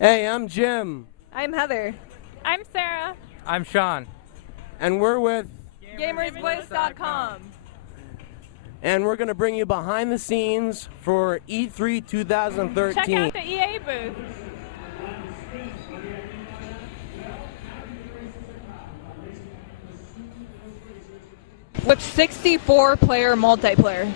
Hey, I'm Jim, I'm Heather. I'm Sarah. I'm Sean. and we're with, GamersVoice.com. and we're gonna bring you behind the scenes for E3 2013. Check out the EA booth. With 64-player multiplayer.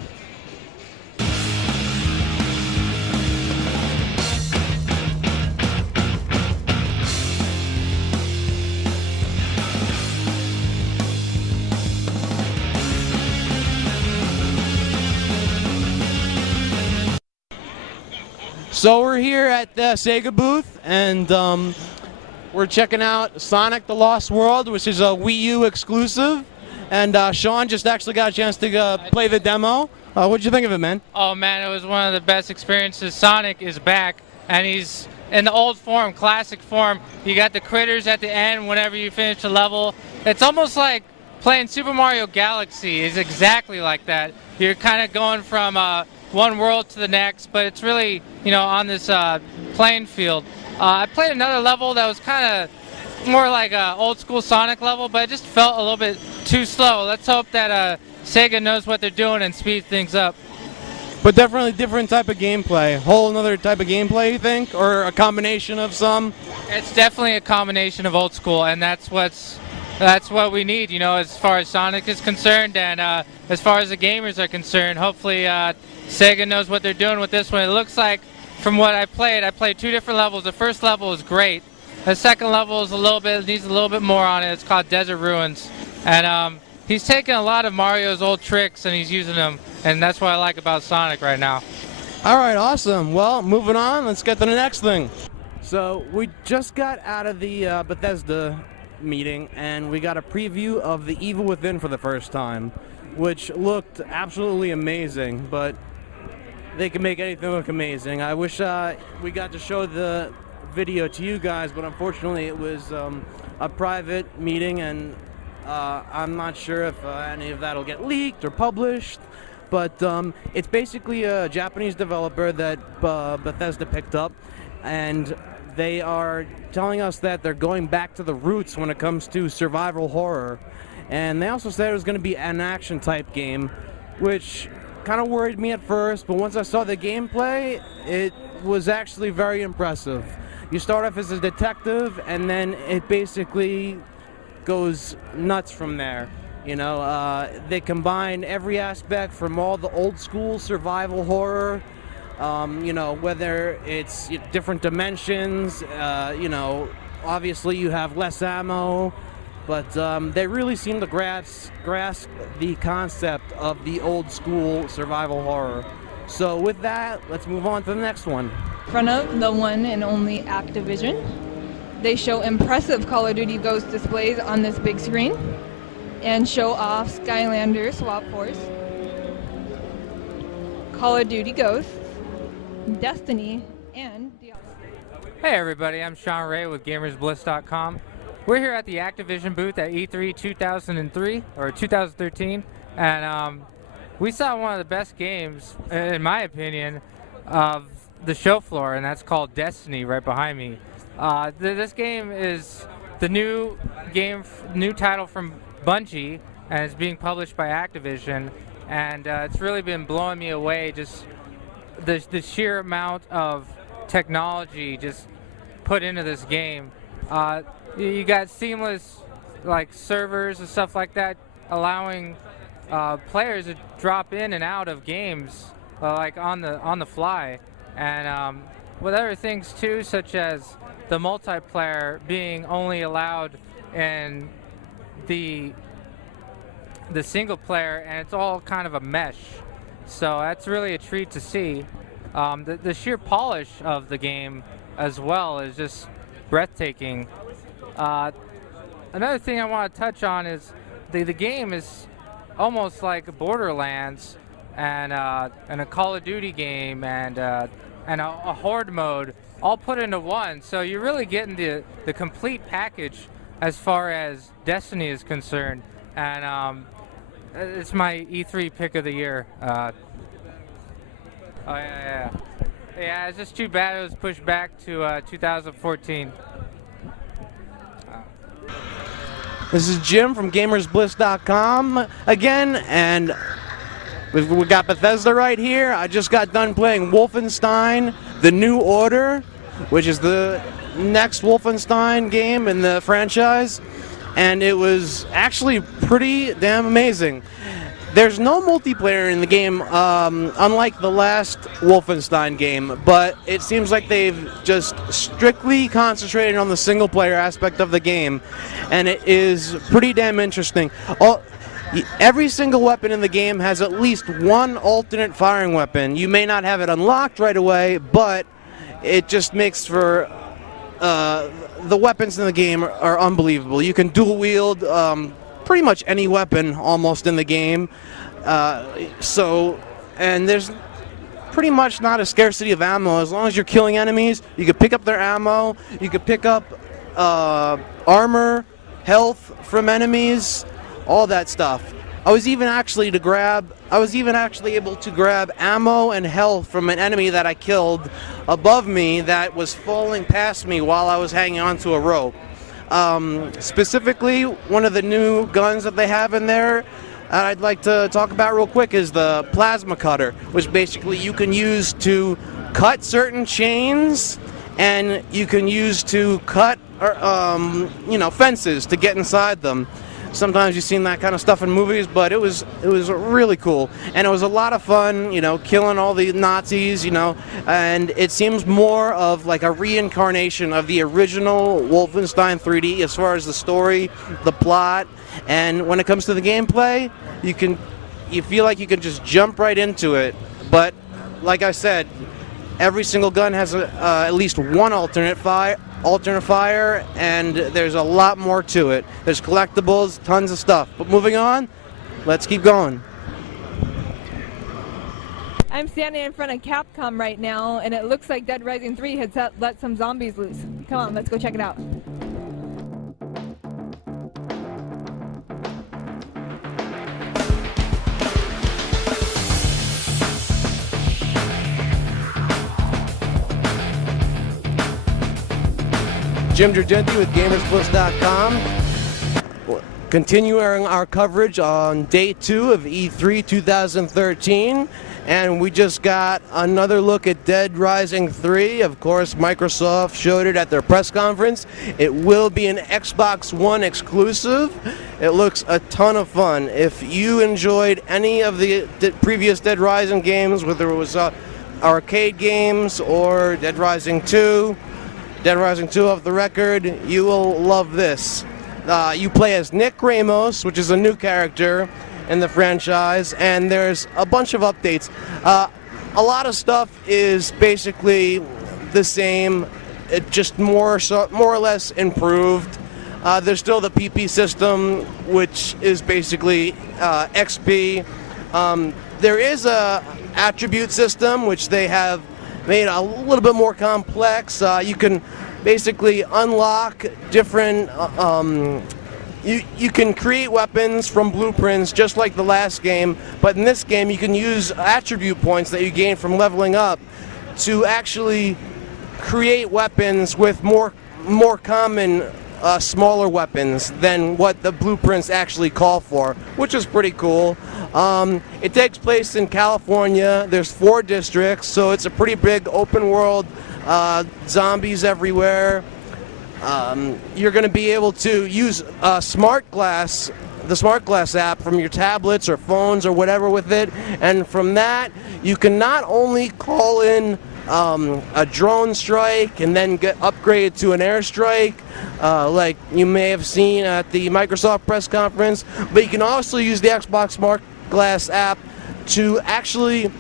So we're here at the Sega booth, and we're checking out Sonic: The Lost World, which is a Wii U exclusive. And Sean just actually got a chance to play the demo. What'd you think of it, man? Oh man, it was one of the best experiences. Sonic is back, and he's in the old form, classic form. You got the critters at the end whenever you finish the level. It's almost like playing Super Mario Galaxy. It's exactly like that. You're kind of going from one world to the next, but it's really, on this playing field. I played another level that was kind of more like an old school Sonic level, but it just felt a little bit too slow. Let's hope that Sega knows what they're doing and speeds things up. But definitely different type of gameplay. Whole another type of gameplay, you think? Or a combination of some? It's definitely a combination of old school, and that's what we need, as far as Sonic is concerned, and as far as the gamers are concerned. Hopefully Sega knows what they're doing with this one. It looks like, from what I played two different levels. The first level is great. The second level is needs a little bit more on it. It's called Desert Ruins, and he's taking a lot of Mario's old tricks and he's using them, and that's what I like about Sonic right now. All right, awesome. Well, moving on, let's get to the next thing. So we just got out of the Bethesda meeting, and we got a preview of The Evil Within for the first time, which looked absolutely amazing, but they can make anything look amazing. I wish we got to show the video to you guys, but unfortunately it was a private meeting, and I'm not sure if any of that will get leaked or published, but it's basically a Japanese developer that Bethesda picked up, and they are telling us that they're going back to the roots when it comes to survival horror. And they also said it was going to be an action type game, which kind of worried me at first, but once I saw the gameplay, it was actually very impressive. You start off as a detective, and then it basically goes nuts from there. They combine every aspect from all the old school survival horror, whether it's different dimensions, obviously you have less ammo, but they really seem to grasp the concept of the old school survival horror. So with that, let's move on to the next one. In front of the one and only Activision. They show impressive Call of Duty Ghost displays on this big screen and show off Skylander Swap Force, Call of Duty Ghosts, Destiny, and Diablo. Hey everybody, I'm Sean Ray with GamersBliss.com. We're here at the Activision booth at E3 2013, and we saw one of the best games, in my opinion, of the show floor, and that's called Destiny, right behind me. This game is the new title from Bungie, and it's being published by Activision, and it's really been blowing me away, just the sheer amount of technology just put into this game. You got seamless servers and stuff like that, allowing players to drop in and out of games on the fly, and with other things too, such as the multiplayer being only allowed in the single player, and it's all kind of a mesh. So that's really a treat to see. The sheer polish of the game as well is just breathtaking. Another thing I want to touch on is the game is almost like Borderlands and a Call of Duty game and a Horde mode all put into one. So you're really getting the complete package as far as Destiny is concerned. And it's my E3 pick of the year. Oh yeah. Yeah, it's just too bad it was pushed back to 2014. This is Jim from GamersBliss.com again, and we got Bethesda right here. I just got done playing Wolfenstein: The New Order, which is the next Wolfenstein game in the franchise, and it was actually pretty damn amazing. There's no multiplayer in the game, unlike the last Wolfenstein game, but it seems like they've just strictly concentrated on the single-player aspect of the game, and it is pretty damn interesting. Every single weapon in the game has at least one alternate firing weapon. You may not have it unlocked right away, but it just makes for... the weapons in the game are unbelievable. You can dual wield pretty much any weapon almost in the game. And there's pretty much not a scarcity of ammo. As long as you're killing enemies, you can pick up their ammo, you can pick up armor, health from enemies, all that stuff. I was even actually able to grab ammo and health from an enemy that I killed above me that was falling past me while I was hanging onto a rope. Specifically, one of the new guns that they have in there I'd like to talk about real quick is the plasma cutter, which basically you can use to cut certain chains, and you can use to cut fences to get inside them. Sometimes you've seen that kind of stuff in movies, but it was really cool, and it was a lot of fun, killing all the Nazis, and it seems more of like a reincarnation of the original Wolfenstein 3D as far as the story, the plot, and when it comes to the gameplay, you feel like you can just jump right into it. But like I said, every single gun has at least one alternate fire, and there's a lot more to it. There's collectibles, tons of stuff. But moving on, let's keep going. I'm standing in front of Capcom right now, and it looks like Dead Rising 3 has let some zombies loose. Come on, let's go check it out. Jim Dragenti with GamersBliss.com. Continuing our coverage on day 2 of E3 2013, and we just got another look at Dead Rising 3. Of course, Microsoft showed it at their press conference. It will be an Xbox One exclusive. It looks a ton of fun. If you enjoyed any of the previous Dead Rising games, whether it was arcade games or Dead Rising 2, off the record, you will love this. You play as Nick Ramos, which is a new character in the franchise, and there's a bunch of updates. A lot of stuff is basically the same, just more or less improved. There's still the PP system, which is basically XP. There is a attribute system, which they have made a little bit more complex. You can basically unlock different, you can create weapons from blueprints just like the last game, but in this game you can use attribute points that you gain from leveling up to actually create weapons with more common, smaller weapons than what the blueprints actually call for, which is pretty cool. It takes place in California. There's 4 districts, so it's a pretty big open world, zombies everywhere. You're going to be able to use the Smart Glass app from your tablets or phones or whatever with it, and from that you can not only call in a drone strike and then get upgraded to an airstrike, like you may have seen at the Microsoft press conference, but you can also use the Xbox Smart Glass app to actually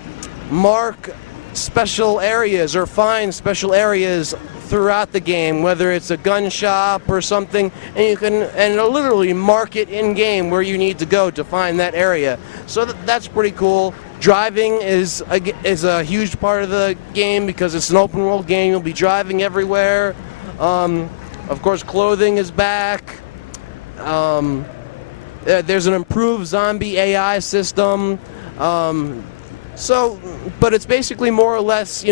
mark special areas or find special areas throughout the game, whether it's a gun shop or something, and you can literally mark it in game where you need to go to find that area. So that's pretty cool. Driving is a huge part of the game because it's an open world game. You'll be driving everywhere. Of course, clothing is back. There's an improved zombie AI system. But it's basically more or less,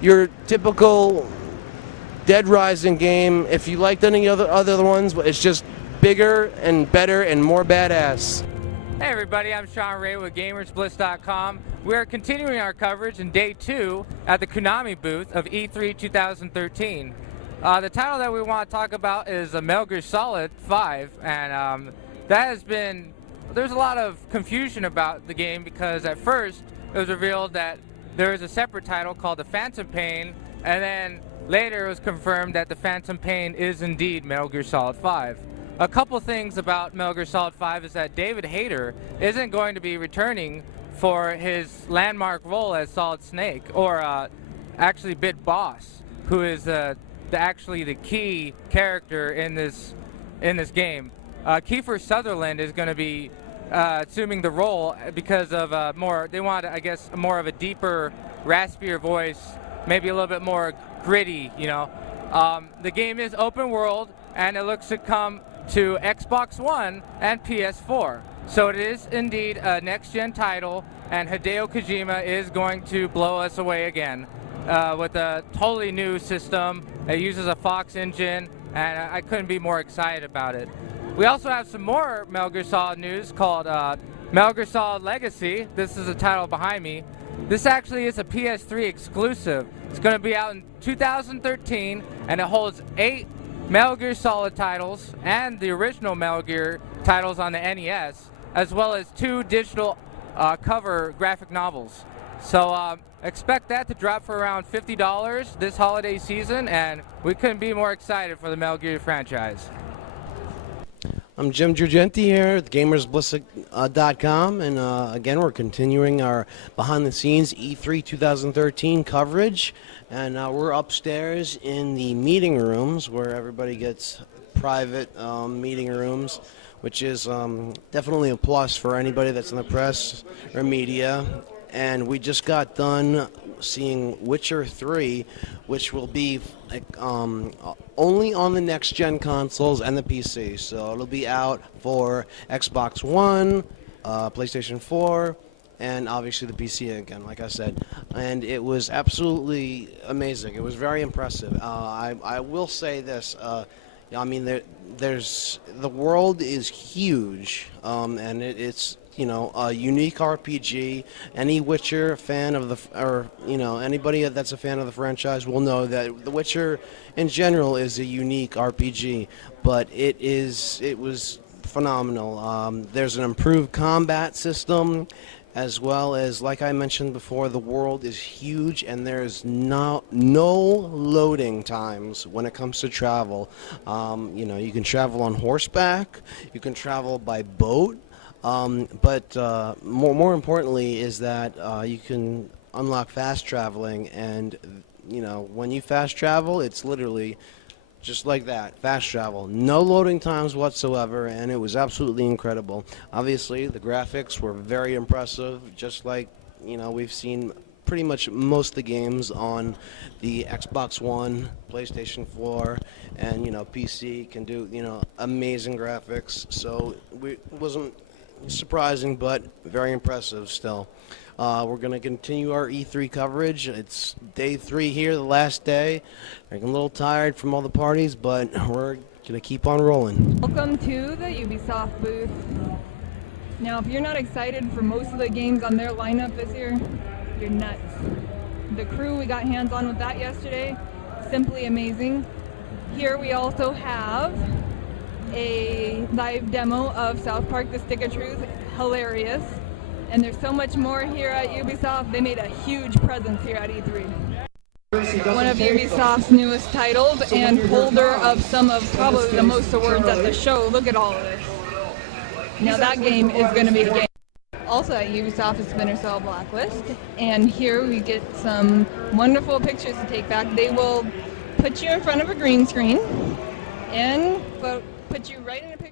your typical Dead Rising game. If you liked any other ones, it's just bigger and better and more badass. Hey everybody, I'm Sean Ray with GamersBliss.com. We're continuing our coverage in day 2 at the Konami booth of E3 2013. The title that we want to talk about is Metal Gear Solid 5, and there's a lot of confusion about the game because at first it was revealed that there is a separate title called The Phantom Pain, and then later it was confirmed that The Phantom Pain is indeed Metal Gear Solid 5. A couple things about Metal Gear Solid 5 is that David Hayter isn't going to be returning for his landmark role as Solid Snake, or actually Bit Boss, who is actually the key character in this game. Kiefer Sutherland is going to be assuming the role because of they want, I guess, more of a deeper, raspier voice, maybe a little bit more gritty, you know. The game is open world, and it looks to come to Xbox One and PS4. So it is indeed a next-gen title, and Hideo Kojima is going to blow us away again with a totally new system. It uses a Fox engine, and I couldn't be more excited about it. We also have some more Metal Gear Solid news called Metal Gear Solid Legacy. This is the title behind me. This actually is a PS3 exclusive. It's going to be out in 2013, and it holds 8 Metal Gear Solid titles and the original Metal Gear titles on the NES, as well as 2 digital cover graphic novels. So expect that to drop for around $50 this holiday season, and we couldn't be more excited for the Metal Gear franchise. I'm Jim Giorgenti here at GamersBliss.com, and again, we're continuing our behind-the-scenes E3 2013 coverage, and we're upstairs in the meeting rooms where everybody gets private meeting rooms, which is definitely a plus for anybody that's in the press or media. And we just got done seeing Witcher 3, which will be only on the next-gen consoles and the PC. So it'll be out for Xbox One, PlayStation 4, and obviously the PC again, like I said. And it was absolutely amazing. It was very impressive. I will say this. I mean, the world is huge, and it's a unique RPG. Any Witcher fan anybody that's a fan of the franchise will know that The Witcher in general is a unique RPG, but it was phenomenal. There's an improved combat system, as well as, like I mentioned before, the world is huge, and there's no loading times when it comes to travel. You can travel on horseback, you can travel by boat. But more importantly is that you can unlock fast traveling, and when you fast travel, it's literally just like that, fast travel, no loading times whatsoever, and it was absolutely incredible. Obviously, the graphics were very impressive, just like we've seen pretty much most of the games on the Xbox One, PlayStation 4, and PC can do amazing graphics. So it wasn't surprising, but very impressive still. We're going to continue our E3 coverage. It's day 3 here, the last day. I'm a little tired from all the parties, but we're going to keep on rolling. Welcome to the Ubisoft booth. Now, if you're not excited for most of the games on their lineup this year, you're nuts. The Crew, we got hands-on with that yesterday. Simply amazing. Here we also have a live demo of South Park: The Stick of Truth. Hilarious. And there's so much more here at Ubisoft. They made a huge presence here at E3. One of Ubisoft's newest titles and holder of some of probably the most awards at the show. Look at all of this. Now that game is going to be the game. Also at Ubisoft is Splinter Cell Blacklist. And here we get some wonderful pictures to take back. They will put you in front of a green screen and put you right in a picture